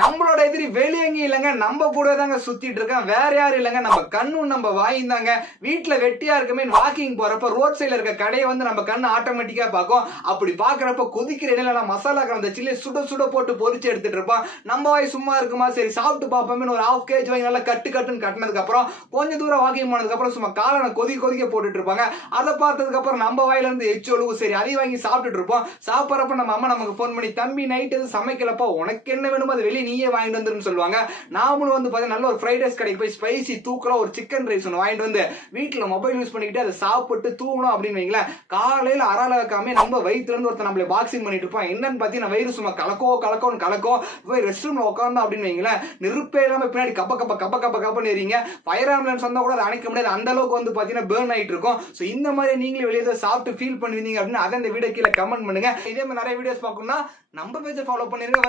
நம்மளோட எதிரி வெளியே எங்கேயும் இல்லைங்க, நம்ம கூட தாங்க சுத்திட்டு இருக்கான். வேற யாரும் இல்லைங்க, நம்ம கண்ணும் நம்ம வாயும் தாங்க. வீட்டுல வெட்டியா இருக்குமே வாக்கிங் போறப்ப ரோட் சைட்ல இருக்க கடையை வந்து நம்ம கண்ணு ஆட்டோமேட்டிக்கா பார்க்கும். அப்படி பாக்குறப்ப கொதிக்கிற இடையில மசாலா கலந்த சில்லி சுட சுட போட்டு பொரிச்சு எடுத்துட்டு இருப்பான். நம்ம வாய் சும்மா இருக்குமா, சரி சாப்பிட்டு பார்ப்போமே ஒரு 1/2 kg வாங்கி நல்லா கட்டுன்னு கட்டினதுக்கு அப்புறம் கொஞ்சம் தூரம் வாக்கிங் போனதுக்கு அப்புறம் சும்மா காலனை கொதிக்க போட்டுட்டு இருப்பாங்க. அதை பார்த்ததுக்கு அப்புறம் நம்ம வாயில இருந்து எச்சொழுவு, சரி அதை வாங்கி சாப்பிட்டுட்டு இருப்போம். சாப்பிட்றப்ப நம்ம அம்மா நமக்கு போன் பண்ணி, தம்பி நைட் எதுவும் சமைக்கலப்பா, உனக்கு என்ன வேணுமோ அது வெளியே நீயே வாங்கிட்டு வந்துருன்னு சொல்லுவாங்க. நாமளும் வந்து பாத்தீங்கன்னா நல்ல ஒரு ஃப்ரைட் ரைஸ் கடைக்கு போய் ஸ்பைசி தூக்கல ஒரு சிக்கன் ரைஸ் ஒன்று வாங்கிட்டு வந்து வீட்டுல மொபைல் யூஸ் பண்ணிக்கிட்டு அதை சாப்பிட்டு தூங்கணும் அப்படின்னு வைங்களேன். காலையில அறால வைக்காம நம்ம வயிற்றுல இருந்து ஒருத்தர் நம்மள பாக்ஸிங் பண்ணிட்டு இருப்பான். என்னன்னு பாத்தீங்கன்னா வயிறு சும்மா கலக்கோ போய் ரெஸ்ட் ரூம்ல உட்காந்தோம் அப்படின்னு வைங்களேன், நெருப்பே இல்லாம பின்னாடி கப்பன்னு ஏறீங்க. ஃபயர் ஆம்புலன்ஸ் வந்தா கூட அதை அணைக்க முடியாது, அந்த அளவுக்கு வந்து பாத்தீங்கன்னா பேர்ன் ஆயிட்டு இருக்கும். சோ இந்த மாதிரி நீங்களே வெளியே சாப்பிட்டு ஃபீல் பண்ணுவீங்க அப்படின்னு அதை இந்த வீடியோ கீழே கமெண்ட் பண்ணுங்க. இதே மாதிரி நிறைய வீடியோஸ் பார்க்கணும்னா நம்ம பேஜை ஃபாலோ பண்ணிருங்க.